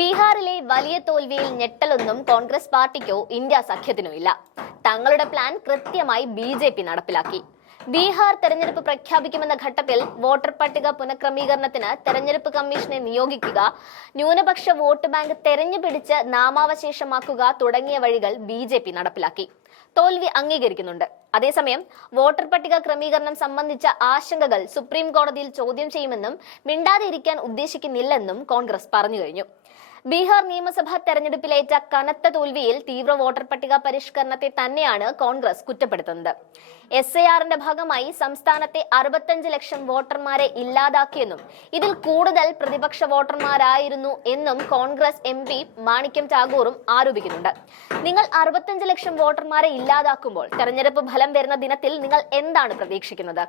ബീഹാറിലെ വലിയ തോൽവിയിൽ ഞെട്ടലൊന്നും കോൺഗ്രസ് പാർട്ടിക്കോ ഇന്ത്യ സഖ്യത്തിനോ ഇല്ല തങ്ങളുടെ പ്ലാൻ കൃത്യമായി ബി ജെ പി നടപ്പിലാക്കി. ബീഹാർ തെരഞ്ഞെടുപ്പ് പ്രഖ്യാപിക്കുമെന്ന ഘട്ടത്തിൽ വോട്ടർ പട്ടിക പുനഃക്രമീകരണത്തിന് തെരഞ്ഞെടുപ്പ് കമ്മീഷനെ നിയോഗിക്കുക ന്യൂനപക്ഷ വോട്ട് ബാങ്ക് തെരഞ്ഞുപിടിച്ച് നാമാവശേഷമാക്കുക തുടങ്ങിയ വഴികൾ ബി ജെ പി നടപ്പിലാക്കി. തോൽവി അംഗീകരിക്കുന്നുണ്ട്. അതേസമയം വോട്ടർ പട്ടിക ക്രമീകരണം സംബന്ധിച്ച ആശങ്കകൾ സുപ്രീം കോടതിയിൽ ചോദ്യം ചെയ്യുമെന്നും മിണ്ടാതിരിക്കാൻ ഉദ്ദേശിക്കുന്നില്ലെന്നും കോൺഗ്രസ് പറഞ്ഞു കഴിഞ്ഞു. ബീഹാർ നിയമസഭാ തെരഞ്ഞെടുപ്പിലേറ്റ കനത്ത തോൽവിയിൽ തീവ്ര വോട്ടർ പട്ടിക പരിഷ്കരണത്തെ തന്നെയാണ് കോൺഗ്രസ് കുറ്റപ്പെടുത്തുന്നത്. എസ് എ ആറിന്റെ ഭാഗമായി സംസ്ഥാനത്തെ അറുപത്തഞ്ച് ലക്ഷം വോട്ടർമാരെ ഇല്ലാതാക്കിയെന്നും ഇതിൽ കൂടുതൽ പ്രതിപക്ഷ വോട്ടർമാരായിരുന്നു എന്നും കോൺഗ്രസ് എം പി മാണിക്യം ടാഗോറും ആരോപിക്കുന്നുണ്ട്. നിങ്ങൾ അറുപത്തഞ്ച് ലക്ഷം വോട്ടർമാരെ ഇല്ലാതാക്കുമ്പോൾ തെരഞ്ഞെടുപ്പ് ഫലം വരുന്ന ദിനത്തിൽ നിങ്ങൾ എന്താണ് പ്രതീക്ഷിക്കുന്നത്?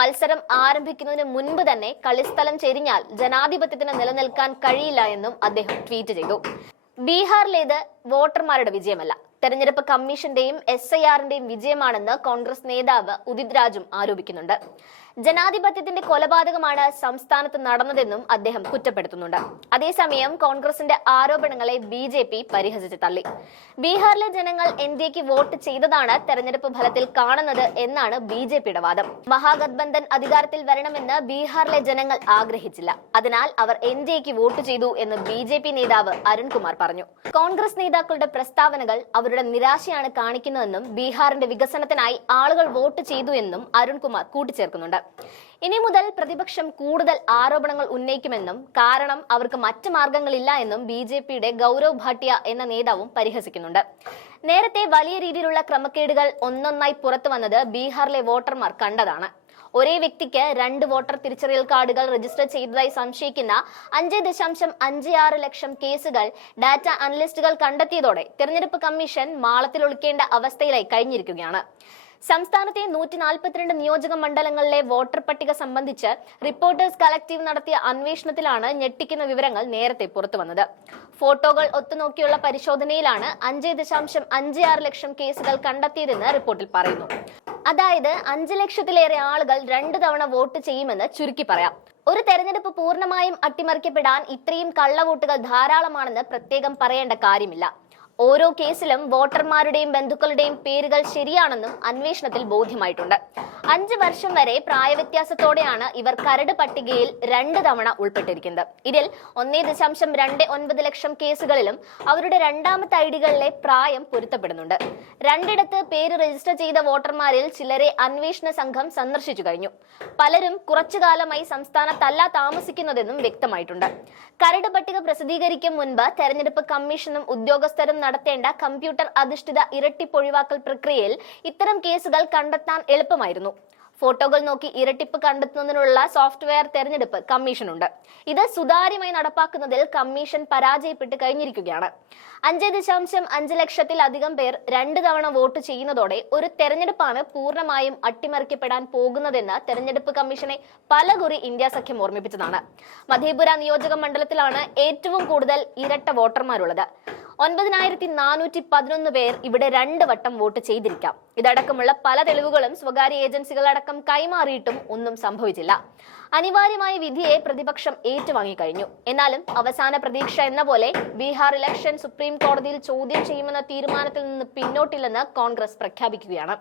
മത്സരം ആരംഭിക്കുന്നതിന് മുൻപ് തന്നെ കളിസ്ഥലം ചെരിഞ്ഞാൽ ജനാധിപത്യത്തിന് നിലനിൽക്കാൻ കഴിയില്ല എന്നും അദ്ദേഹം ട്വീറ്റ് ചെയ്തു. ബീഹാറിലേത് വോട്ടർമാരുടെ വിജയമല്ല. തെരഞ്ഞെടുപ്പ് കമ്മീഷന്റെയും എസ് ഐ ആറിന്റെയും വിജയമാണെന്ന് കോൺഗ്രസ് നേതാവ് ഉദിത് രാജും ആരോപിക്കുന്നുണ്ട്. ജനാധിപത്യത്തിന്റെ കൊലപാതകമാണ് സംസ്ഥാനത്ത് നടന്നതെന്നും അദ്ദേഹം കുറ്റപ്പെടുത്തുന്നുണ്ട്. അതേസമയം കോൺഗ്രസിന്റെ ആരോപണങ്ങളെ ബി ജെ പി പരിഹസിച്ച് തള്ളി. ബീഹാറിലെ ജനങ്ങൾ എൻ ഡി എക്ക് വോട്ട് ചെയ്തതാണ് തെരഞ്ഞെടുപ്പ് ഫലത്തിൽ കാണുന്നത് എന്നാണ് ബി ജെ പിയുടെ വാദം. മഹാഗത്ബന്ധൻ അധികാരത്തിൽ വരണമെന്ന് ബീഹാറിലെ ജനങ്ങൾ ആഗ്രഹിച്ചില്ല. അതിനാൽ അവർ എൻ ഡി എക്ക് വോട്ട് ചെയ്തു എന്ന് ബി ജെ പി നേതാവ് അരുൺകുമാർ പറഞ്ഞു. കോൺഗ്രസ് നേതാക്കളുടെ പ്രസ്താവനകൾ അവരുടെ നിരാശയാണ് കാണിക്കുന്നതെന്നും ബീഹാറിന്റെ വികസനത്തിനായി ആളുകൾ വോട്ട് ചെയ്തു എന്നും അരുൺകുമാർ കൂട്ടിച്ചേർക്കുന്നുണ്ട്. ഇനി മുതൽ പ്രതിപക്ഷം കൂടുതൽ ആരോപണങ്ങൾ ഉന്നയിക്കുമെന്നും കാരണം അവർക്ക് മറ്റ് മാർഗങ്ങളില്ല എന്നും ബി ജെ പിയുടെ ഗൗരവ് ഭാട്ടിയ എന്ന നേതാവും പരിഹസിക്കുന്നുണ്ട്. നേരത്തെ വലിയ രീതിയിലുള്ള ക്രമക്കേടുകൾ ഒന്നൊന്നായി പുറത്തു വന്നത് ബീഹാറിലെ വോട്ടർമാർ കണ്ടതാണ്. ഒരേ വ്യക്തിക്ക് രണ്ട് വോട്ടർ തിരിച്ചറിയൽ കാർഡുകൾ രജിസ്റ്റർ ചെയ്തതായി സംശയിക്കുന്ന അഞ്ച് ദശാംശം അഞ്ച് ആറ് ലക്ഷം കേസുകൾ ഡാറ്റ അനലിസ്റ്റുകൾ കണ്ടെത്തിയതോടെ തിരഞ്ഞെടുപ്പ് കമ്മീഷൻ മാളത്തിൽ ഒളിക്കേണ്ട അവസ്ഥയിലായി കഴിഞ്ഞിരിക്കുകയാണ്. സംസ്ഥാനത്തെ നൂറ്റി നാൽപ്പത്തിരണ്ട് നിയോജക മണ്ഡലങ്ങളിലെ വോട്ടർ പട്ടിക സംബന്ധിച്ച് റിപ്പോർട്ടേഴ്സ് കളക്ടീവ് നടത്തിയ അന്വേഷണത്തിലാണ് ഞെട്ടിക്കുന്ന വിവരങ്ങൾ നേരത്തെ പുറത്തുവന്നത് ഫോട്ടോകൾ ഒത്തുനോക്കിയുള്ള പരിശോധനയിലാണ് അഞ്ച് ദശാംശം അഞ്ച് ആറ് ലക്ഷം കേസുകൾ കണ്ടെത്തിയതെന്ന് റിപ്പോർട്ടിൽ പറയുന്നു. അതായത് അഞ്ച് ലക്ഷത്തിലേറെ ആളുകൾ രണ്ടു തവണ വോട്ട് ചെയ്യുമെന്ന് ചുരുക്കി പറയാം. ഒരു തെരഞ്ഞെടുപ്പ് പൂർണമായും അട്ടിമറിക്കപ്പെടാൻ ഇത്രയും കള്ളവോട്ടുകൾ ധാരാളമാണെന്ന് പ്രത്യേകം പറയേണ്ട കാര്യമില്ല. ഓരോ കേസിലും വോട്ടർമാരുടെയും ബന്ധുക്കളുടെയും പേരുകൾ ശരിയാണെന്നും അന്വേഷണത്തിൽ ബോധ്യമായിട്ടുണ്ട്. അഞ്ച് വർഷം വരെ പ്രായവ്യത്യാസത്തോടെയാണ് ഇവർ കരട് പട്ടികയിൽ രണ്ട് തവണ ഉൾപ്പെട്ടിരിക്കുന്നത്. ഇതിൽ ഒന്നേ ദശാംശം രണ്ട് ഒൻപത് ലക്ഷം കേസുകളിലും അവരുടെ രണ്ടാമത്തെ ഐഡികളിലെ പ്രായം പൊരുത്തപ്പെടുന്നുണ്ട്. രണ്ടിടത്ത് പേര് രജിസ്റ്റർ ചെയ്ത വോട്ടർമാരിൽ ചിലരെ അന്വേഷണ സംഘം സന്ദർശിച്ചു കഴിഞ്ഞു. പലരും കുറച്ചു കാലമായി സംസ്ഥാനത്തല്ല താമസിക്കുന്നതെന്നും വ്യക്തമായിട്ടുണ്ട്. കരട് പട്ടിക പ്രസിദ്ധീകരിക്കും മുൻപ് തെരഞ്ഞെടുപ്പ് കമ്മീഷനും ഉദ്യോഗസ്ഥരും നടത്തേണ്ട കമ്പ്യൂട്ടർ അധിഷ്ഠിത ഇരട്ടിപ്പൊഴിവാക്കൽ പ്രക്രിയയിൽ ഇത്തരം കേസുകൾ കണ്ടെത്താൻ എളുപ്പമായിരുന്നു. ഫോട്ടോകൾ നോക്കി ഇരട്ടിപ്പ് കണ്ടെത്തുന്നതിനുള്ള സോഫ്റ്റ്വെയർ തെരഞ്ഞെടുപ്പ് കമ്മീഷനുണ്ട്. ഇത് സുതാര്യമായി നടപ്പാക്കുന്നതിൽ കമ്മീഷൻ പരാജയപ്പെട്ട് കഴിഞ്ഞിരിക്കുകയാണ്. അഞ്ച് ദശാംശം അഞ്ച് ലക്ഷത്തിലധികം പേർ രണ്ട് തവണ വോട്ട് ചെയ്യുന്നതോടെ ഒരു തെരഞ്ഞെടുപ്പാണ് പൂർണമായും അട്ടിമറിക്കപ്പെടാൻ പോകുന്നതെന്ന് തെരഞ്ഞെടുപ്പ് കമ്മീഷനെ പലകുറി ഇന്ത്യ സഖ്യം ഓർമ്മിപ്പിച്ചതാണ്. മധേപുര നിയോജക മണ്ഡലത്തിലാണ് ഏറ്റവും കൂടുതൽ ഇരട്ട വോട്ടർമാരുള്ളത്. ഒൻപതിനായിരത്തി നാനൂറ്റി പതിനൊന്ന് പേർ ഇവിടെ രണ്ട് വട്ടം വോട്ട് ചെയ്തിരിക്കാം. ഇതടക്കമുള്ള പല തെളിവുകളും സ്വകാര്യ ഏജൻസികളടക്കം കൈമാറിയിട്ടും ഒന്നും സംഭവിച്ചില്ല. അനിവാര്യമായ വിധിയെ പ്രതിപക്ഷം ഏറ്റുവാങ്ങിക്കഴിഞ്ഞു. എന്നാലും അവസാന പ്രതീക്ഷ എന്ന പോലെ ബീഹാർ ഇലക്ഷൻ സുപ്രീം കോടതിയിൽ ചോദ്യം ചെയ്യുമെന്ന തീരുമാനത്തിൽ നിന്ന് പിന്നോട്ടില്ലെന്ന് കോൺഗ്രസ് പ്രഖ്യാപിക്കുകയാണ്.